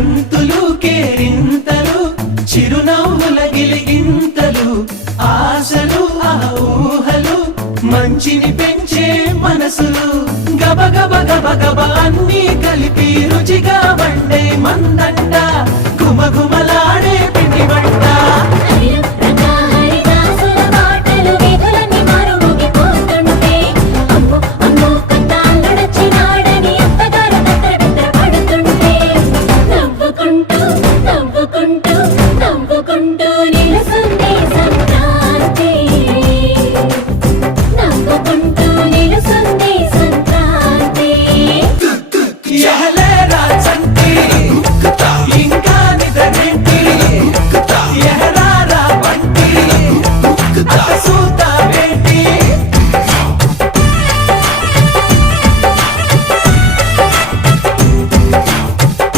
గంతులు కేరింతలు చిరునవ్వుల గిలిగింతలు ఆశలు ఆ ఊహలు మంచిని పెంచే మనసులు గబ గబ గబ గబ అన్నీ కలిపి రుచిగా